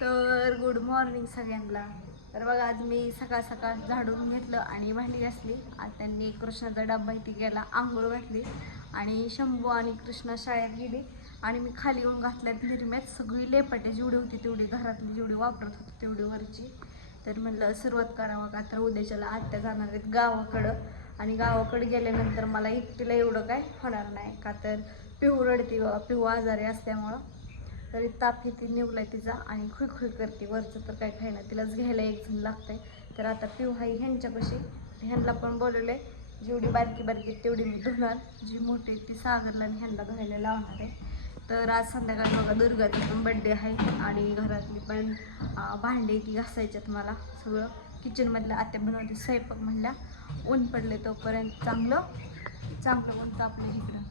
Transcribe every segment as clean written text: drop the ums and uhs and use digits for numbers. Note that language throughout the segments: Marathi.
तर गुड मॉर्निंग सगळ्यांना. तर बघा आज मी सकाळ सकाळ झाडून घेतलं आणि भांडी घासली. आज त्यांनी कृष्णाचा डब्बा इथे गेला, आंघोळ घातली आणि शंभू आणि कृष्णा शाळेत गेली आणि मी खाली येऊन घातल्यात निर्म्यात सगळी लेपाटे जेवढी होती तेवढी घरातली जेवढी वापरत होती तेवढी वरची. तर म्हणलं सुरुवात करावं का तर उद्याच्याला आत्या जाणार आहेत गावाकडं आणि गावाकडे गेल्यानंतर मला एकटीला एवढं काय होणार नाही का तर पिहू रडती, पिहू आजारी असल्यामुळं तरी ताप ती निवलाय तिचा आणि खुई करते. वरचं तर काय खायना, तिलाच घ्यायला एक जण लागतंय. तर आता पिहू हाई ह्यांच्यापाशी, ह्यांना पण बोलवलंय. जेवढी बारकी बारकी तेवढी मी धुणार, जी मोठी ती सागरला आणि ह्यांना धुवायला लावणार आहे. तर आज संध्याकाळी बघा दुर्गाचा पण बड्डे आहे आणि घरातली पण भांडी ती घासायच्यात. मला सगळं किचनमधलं आत्या बनवते स्वयंपाक म्हणल्या. ऊन पडले तोपर्यंत चांगलं ऊन तापलं इकडं,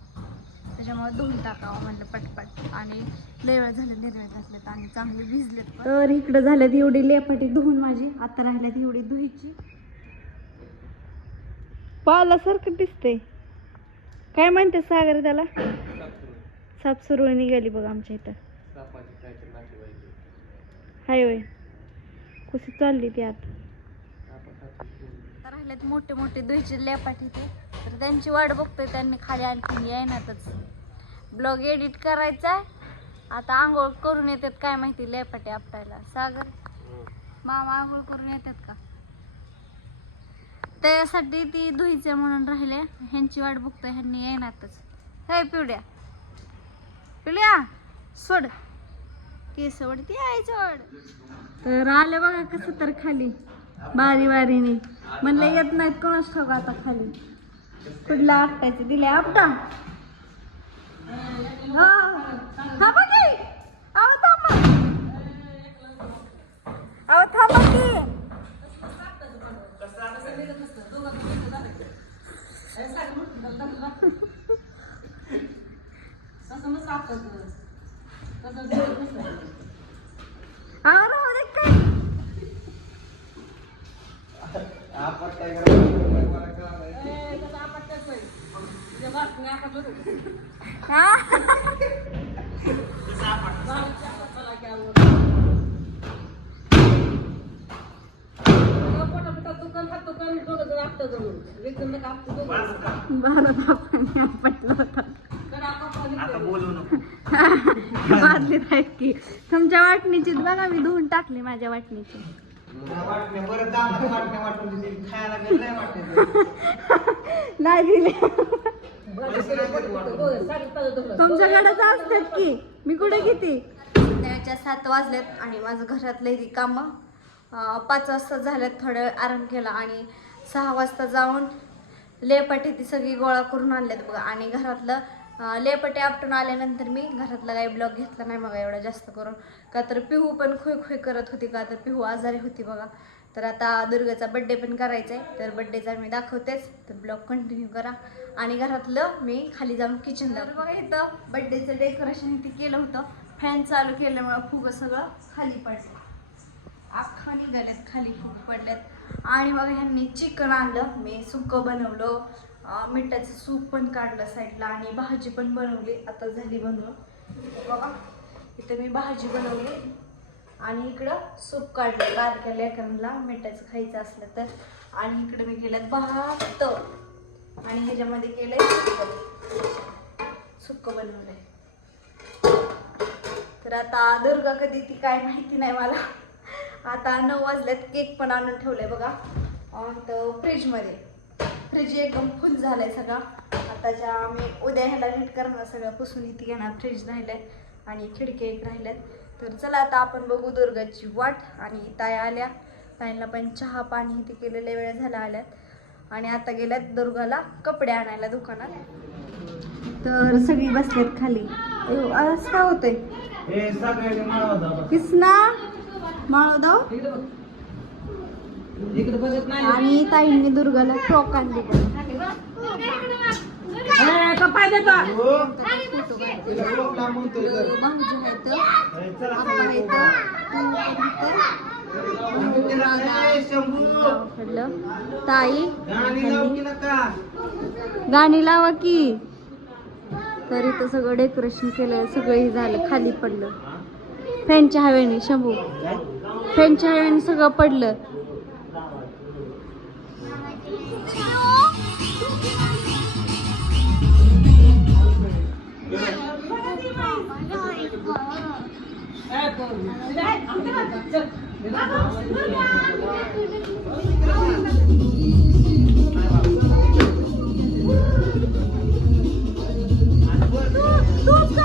त्याच्यामुळे धुवून टाकावं म्हणलं पटपट. आणि लय वेळ झाले निर्णय घातलेत आणि चांगले भिजलेत. तर इकडं झाल्यात एवढी लेपाटी धुवून माझी, आता राहिल्यात एवढी धुईची. पालासारखं दिसतंय, काय म्हणते सागर त्याला? साप सुरुवात निघाली बघा आमच्या इथं. हाय वय कशी चालली ती आता. राहिल्यात मोठे मोठे धुईचे लेपाटी ते, तर त्यांची वाट बघतोय. त्यांनी खाली आणखी येईनातच. ब्लॉग एडिट करायचा आता. आंघोळ करून येतात काय माहिती लेपाटे आपटायला. सागर मामा आंघोळ करून येतात का? त्यासाठी ती धुईचे म्हणून राहिले. ह्यांची वाट बघतोय, ह्यांनी येईनातच. हे पिवड्या सोड केस वडती आहे सोड. तर आले बघा कसं तर खाली बारीने. म्हणलं येत नाहीत कोणाच ठाऊक आता खाली कुठला आपटायचं दिले आपटा. थांबा की, अहो थांबा की. बादलीत आहेत की तुमच्या वाटणीची बघा, मी धुवून टाकली माझ्या वाटणीची. नाही दिले तुमच्याकडेच असतात की, मी कुठे किती. संध्याकाळच्या 7 वाजलेत आणि माझं घरातलं ती कामं 5 वाजता झाल्यात. थोडा वेळ आराम केला आणि 6 वाजता जाऊन लेपाटी ती सगळी गोळा करून आणल्यात बघा. आणि घरातलं लेपाटी आपटून आल्यानंतर मी घरातला काही ब्लॉग घेतला नाही बघा एवढा जास्त करून, का तर पिहू पण खुई करत होती, का तर पिहू आजारी होती बघा. तर आता दुर्गाचा बड्डे पण करायचा आहे, तर बड्डेचा मी दाखवतेच. तर ब्लॉग कंटिन्यू करा. आणि घरातलं मी खाली जाऊन किचनला बघा इथं बड्डेचं डेकोरेशन इथे केलं होतं. फॅन चालू केल्यामुळं फुगं सगळं खाली पडलं, अख्खा निघाल्यात खाली फुग पडल्यात. आणि मग ह्यांनी चिकन आणलं, मी सुक्कं बनवलं, मिठाचं सूप पण काढलं साईडला आणि भाजी पण बनवली. आता झाली बनवून बघा. इथं मी भाजी बनवली आणि इकडं सूप काढलं बारक्या लेकरांना मिठाचं खायचं असलं तर. आणि इकडे मी केलं भात आणि ह्याच्यामध्ये केलंय सुक्कं बनवलंय. तर आता दुर्गा कधी ती काय माहिती नाही मला. आता 9 वाजल्यात. केक पण आणून ठेवलाय बघा तर फ्रीजमध्ये. फ्रीज एकदम फुल झालाय सगळा. आताच्या मी उद्या ह्याला नीट करणार, सगळं पुसून इथे घेणार. फ्रीज राहिलंय आणि खिडकी एक राहिल्यात. तर चला आता आपण बघू दुर्गाची वाट. आणि ताया आल्या, ताईंना पण चहा पाणी इथे केलेल्या वेळ झाला आल्यात. आणि आता गेल्यात दुर्गाला कपडे आणायला दुकानात. तर सगळी बसलेत खाली. असं काय होतंय किसना माळोदाव. आणि ताईंनी दुर्गाला फ्रॉक आणली. ताई गाणी लावा की. तर इथं सगळं डेकोरेशन केलं, सगळं हे झालं, खाली पडलं. फॅनच्या हवेने शंभू फॅनच्या हवेने सगळं पडलं. तूच